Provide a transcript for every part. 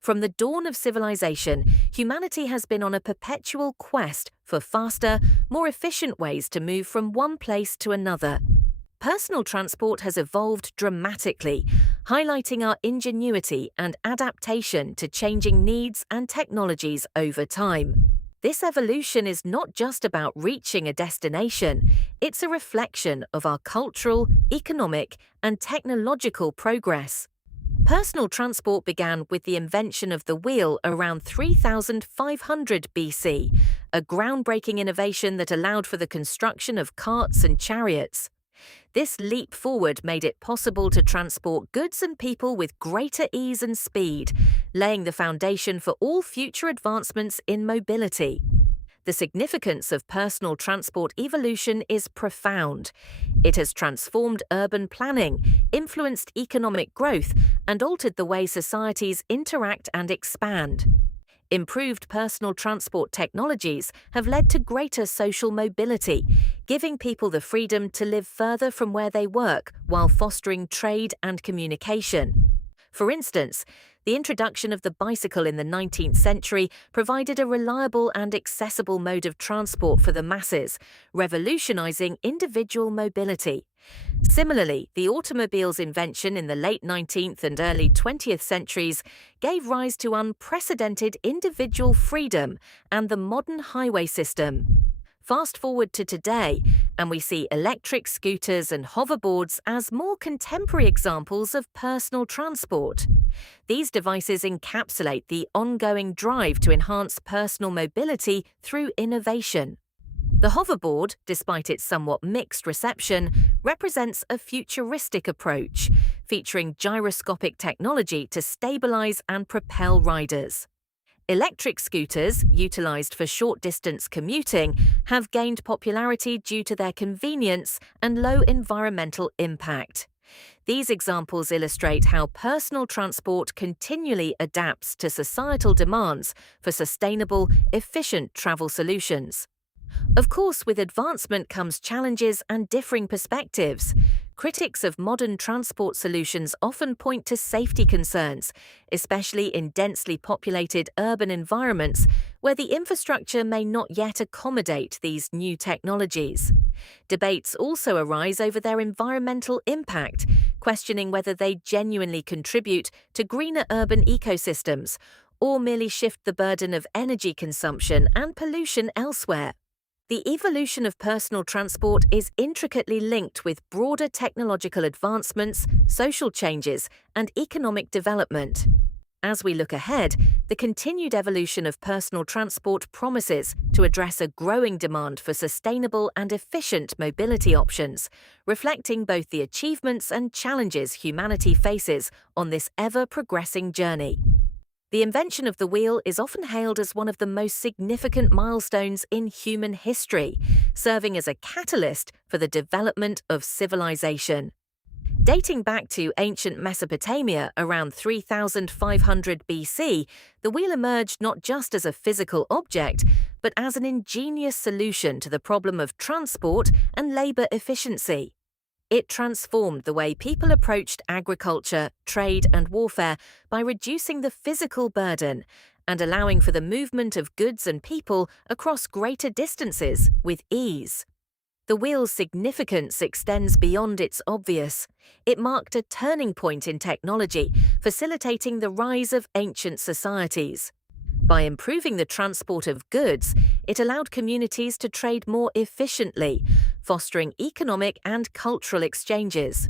From the dawn of civilization, humanity has been on a perpetual quest for faster, more efficient ways to move from one place to another. Personal transport has evolved dramatically, highlighting our ingenuity and adaptation to changing needs and technologies over time. This evolution is not just about reaching a destination, it's a reflection of our cultural, economic, and technological progress. Personal transport began with the invention of the wheel around 3500 BC, a groundbreaking innovation that allowed for the construction of carts and chariots. This leap forward made it possible to transport goods and people with greater ease and speed, laying the foundation for all future advancements in mobility. The significance of personal transport evolution is profound. It has transformed urban planning, influenced economic growth, and altered the way societies interact and expand. Improved personal transport technologies have led to greater social mobility, giving people the freedom to live further from where they work while fostering trade and communication. For instance, the introduction of the bicycle in the 19th century provided a reliable and accessible mode of transport for the masses, revolutionizing individual mobility. Similarly, the automobile's invention in the late 19th and early 20th centuries gave rise to unprecedented individual freedom and the modern highway system. Fast forward to today, and we see electric scooters and hoverboards as more contemporary examples of personal transport. These devices encapsulate the ongoing drive to enhance personal mobility through innovation. The hoverboard, despite its somewhat mixed reception, represents a futuristic approach, featuring gyroscopic technology to stabilize and propel riders. Electric scooters, utilized for short-distance commuting, have gained popularity due to their convenience and low environmental impact. These examples illustrate how personal transport continually adapts to societal demands for sustainable, efficient travel solutions. Of course, with advancement comes challenges and differing perspectives. Critics of modern transport solutions often point to safety concerns, especially in densely populated urban environments where the infrastructure may not yet accommodate these new technologies. Debates also arise over their environmental impact, questioning whether they genuinely contribute to greener urban ecosystems or merely shift the burden of energy consumption and pollution elsewhere. The evolution of personal transport is intricately linked with broader technological advancements, social changes, and economic development. As we look ahead, the continued evolution of personal transport promises to address a growing demand for sustainable and efficient mobility options, reflecting both the achievements and challenges humanity faces on this ever-progressing journey. The invention of the wheel is often hailed as one of the most significant milestones in human history, serving as a catalyst for the development of civilization. Dating back to ancient Mesopotamia around 3500 BC, the wheel emerged not just as a physical object, but as an ingenious solution to the problem of transport and labor efficiency. It transformed the way people approached agriculture, trade, and warfare by reducing the physical burden and allowing for the movement of goods and people across greater distances with ease. The wheel's significance extends beyond its obvious. It marked a turning point in technology, facilitating the rise of ancient societies. By improving the transport of goods, it allowed communities to trade more efficiently, fostering economic and cultural exchanges.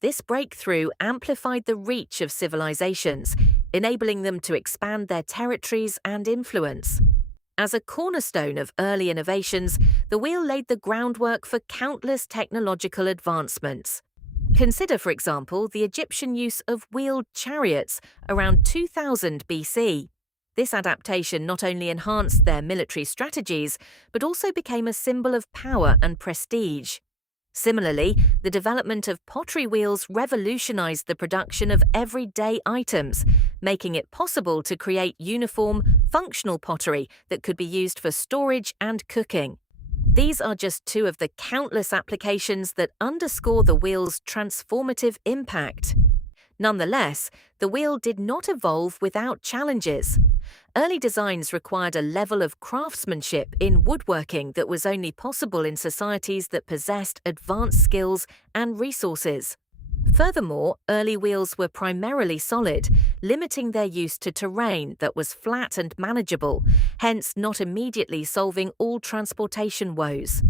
This breakthrough amplified the reach of civilizations, enabling them to expand their territories and influence. As a cornerstone of early innovations, the wheel laid the groundwork for countless technological advancements. Consider, for example, the Egyptian use of wheeled chariots around 2000 BC. This adaptation not only enhanced their military strategies, but also became a symbol of power and prestige. Similarly, the development of pottery wheels revolutionized the production of everyday items, making it possible to create uniform, functional pottery that could be used for storage and cooking. These are just two of the countless applications that underscore the wheel's transformative impact. Nonetheless, the wheel did not evolve without challenges. Early designs required a level of craftsmanship in woodworking that was only possible in societies that possessed advanced skills and resources. Furthermore, early wheels were primarily solid, limiting their use to terrain that was flat and manageable, hence not immediately solving all transportation woes.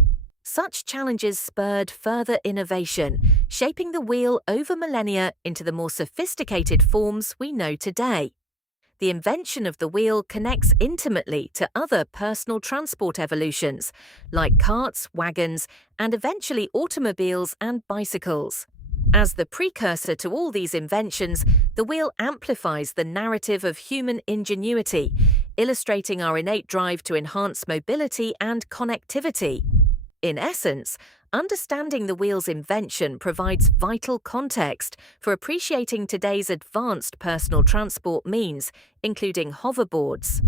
Such challenges spurred further innovation, shaping the wheel over millennia into the more sophisticated forms we know today. The invention of the wheel connects intimately to other personal transport evolutions, like carts, wagons, and eventually automobiles and bicycles. As the precursor to all these inventions, the wheel amplifies the narrative of human ingenuity, illustrating our innate drive to enhance mobility and connectivity. In essence, understanding the wheel's invention provides vital context for appreciating today's advanced personal transport means, including hoverboards.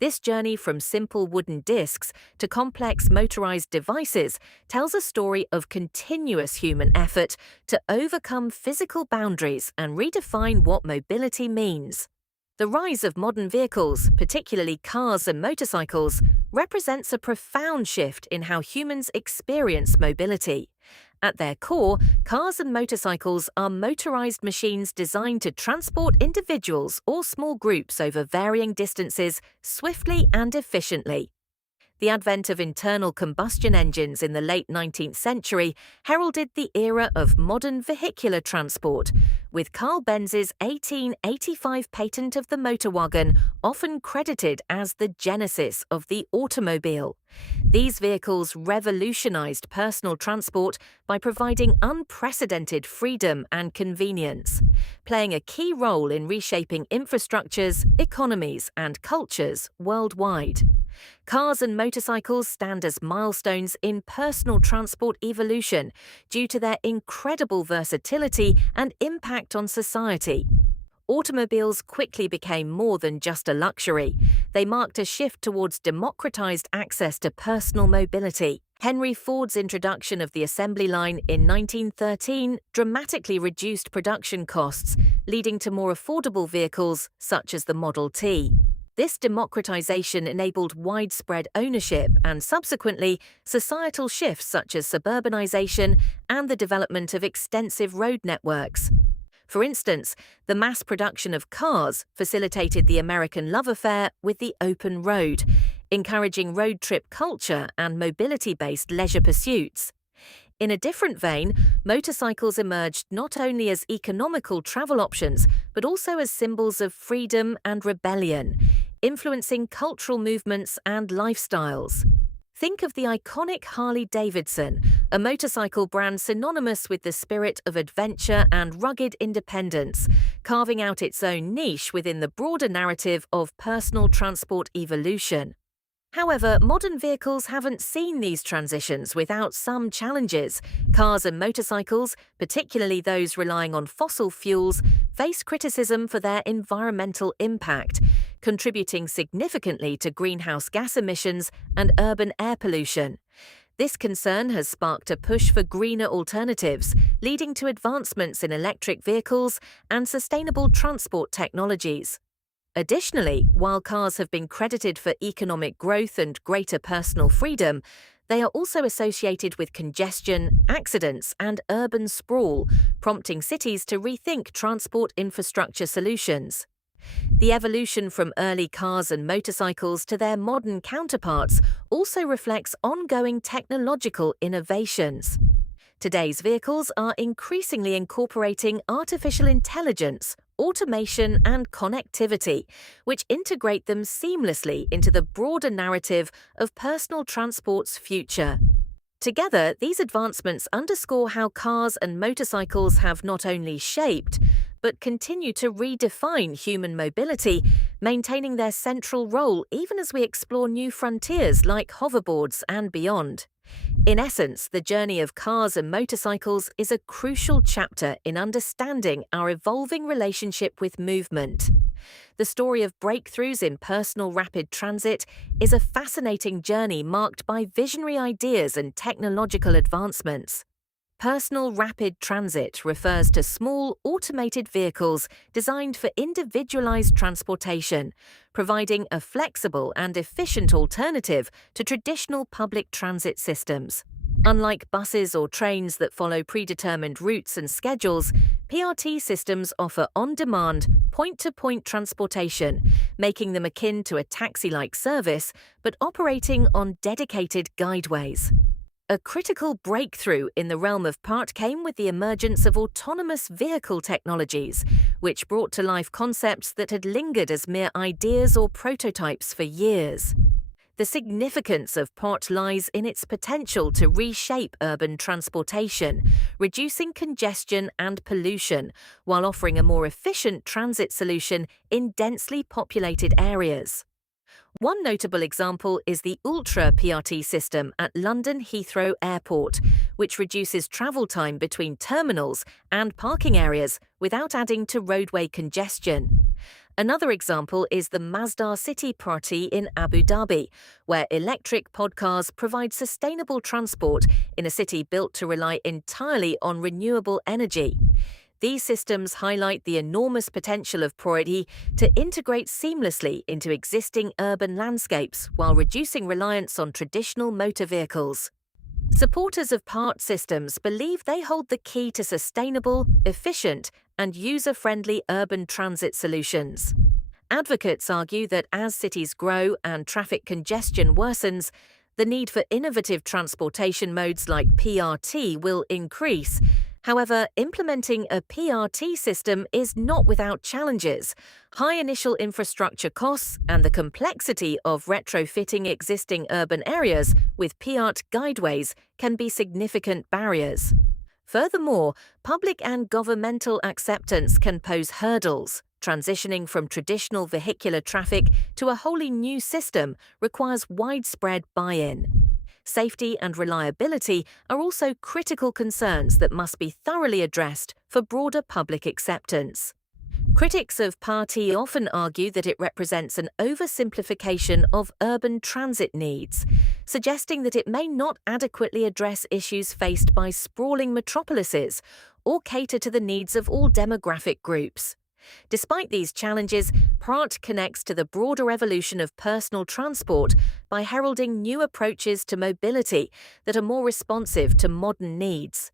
This journey from simple wooden discs to complex motorized devices tells a story of continuous human effort to overcome physical boundaries and redefine what mobility means. The rise of modern vehicles, particularly cars and motorcycles, represents a profound shift in how humans experience mobility. At their core, cars and motorcycles are motorized machines designed to transport individuals or small groups over varying distances swiftly and efficiently. The advent of internal combustion engines in the late 19th century heralded the era of modern vehicular transport, with Carl Benz's 1885 patent of the motor wagon often credited as the genesis of the automobile. These vehicles revolutionized personal transport by providing unprecedented freedom and convenience, playing a key role in reshaping infrastructures, economies, and cultures worldwide. Cars and motorcycles stand as milestones in personal transport evolution due to their incredible versatility and impact on society. Automobiles quickly became more than just a luxury. They marked a shift towards democratized access to personal mobility. Henry Ford's introduction of the assembly line in 1913 dramatically reduced production costs, leading to more affordable vehicles such as the Model T. This democratization enabled widespread ownership and, subsequently, societal shifts such as suburbanization and the development of extensive road networks. For instance, the mass production of cars facilitated the American love affair with the open road, encouraging road trip culture and mobility-based leisure pursuits. In a different vein, motorcycles emerged not only as economical travel options, but also as symbols of freedom and rebellion, influencing cultural movements and lifestyles. Think of the iconic Harley-Davidson, a motorcycle brand synonymous with the spirit of adventure and rugged independence, carving out its own niche within the broader narrative of personal transport evolution. However, modern vehicles haven't seen these transitions without some challenges. Cars and motorcycles, particularly those relying on fossil fuels, face criticism for their environmental impact, contributing significantly to greenhouse gas emissions and urban air pollution. This concern has sparked a push for greener alternatives, leading to advancements in electric vehicles and sustainable transport technologies. Additionally, while cars have been credited for economic growth and greater personal freedom, they are also associated with congestion, accidents, and urban sprawl, prompting cities to rethink transport infrastructure solutions. The evolution from early cars and motorcycles to their modern counterparts also reflects ongoing technological innovations. Today's vehicles are increasingly incorporating artificial intelligence, automation, and connectivity, which integrate them seamlessly into the broader narrative of personal transport's future. Together, these advancements underscore how cars and motorcycles have not only shaped, but continue to redefine human mobility, maintaining their central role even as we explore new frontiers like hoverboards and beyond. In essence, the journey of cars and motorcycles is a crucial chapter in understanding our evolving relationship with movement. The story of breakthroughs in personal rapid transit is a fascinating journey marked by visionary ideas and technological advancements. Personal rapid transit refers to small automated vehicles designed for individualized transportation, providing a flexible and efficient alternative to traditional public transit systems. Unlike buses or trains that follow predetermined routes and schedules, PRT systems offer on-demand, point-to-point transportation, making them akin to a taxi-like service, but operating on dedicated guideways. A critical breakthrough in the realm of PART came with the emergence of autonomous vehicle technologies, which brought to life concepts that had lingered as mere ideas or prototypes for years. The significance of PART lies in its potential to reshape urban transportation, reducing congestion and pollution, while offering a more efficient transit solution in densely populated areas. One notable example is the Ultra PRT system at London Heathrow Airport, which reduces travel time between terminals and parking areas without adding to roadway congestion. Another example is the Masdar City PRT in Abu Dhabi, where electric podcars provide sustainable transport in a city built to rely entirely on renewable energy. These systems highlight the enormous potential of PRT to integrate seamlessly into existing urban landscapes while reducing reliance on traditional motor vehicles. Supporters of PART systems believe they hold the key to sustainable, efficient, and user-friendly urban transit solutions. Advocates argue that as cities grow and traffic congestion worsens, the need for innovative transportation modes like PRT will increase. However, implementing a PRT system is not without challenges. High initial infrastructure costs and the complexity of retrofitting existing urban areas with PRT guideways can be significant barriers. Furthermore, public and governmental acceptance can pose hurdles. Transitioning from traditional vehicular traffic to a wholly new system requires widespread buy-in. Safety and reliability are also critical concerns that must be thoroughly addressed for broader public acceptance. Critics of PRT often argue that it represents an oversimplification of urban transit needs, suggesting that it may not adequately address issues faced by sprawling metropolises or cater to the needs of all demographic groups. Despite these challenges, PART connects to the broader evolution of personal transport by heralding new approaches to mobility that are more responsive to modern needs.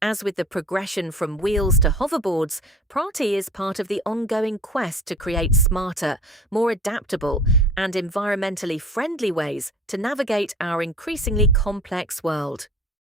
As with the progression from wheels to hoverboards, PART is part of the ongoing quest to create smarter, more adaptable, and environmentally friendly ways to navigate our increasingly complex world.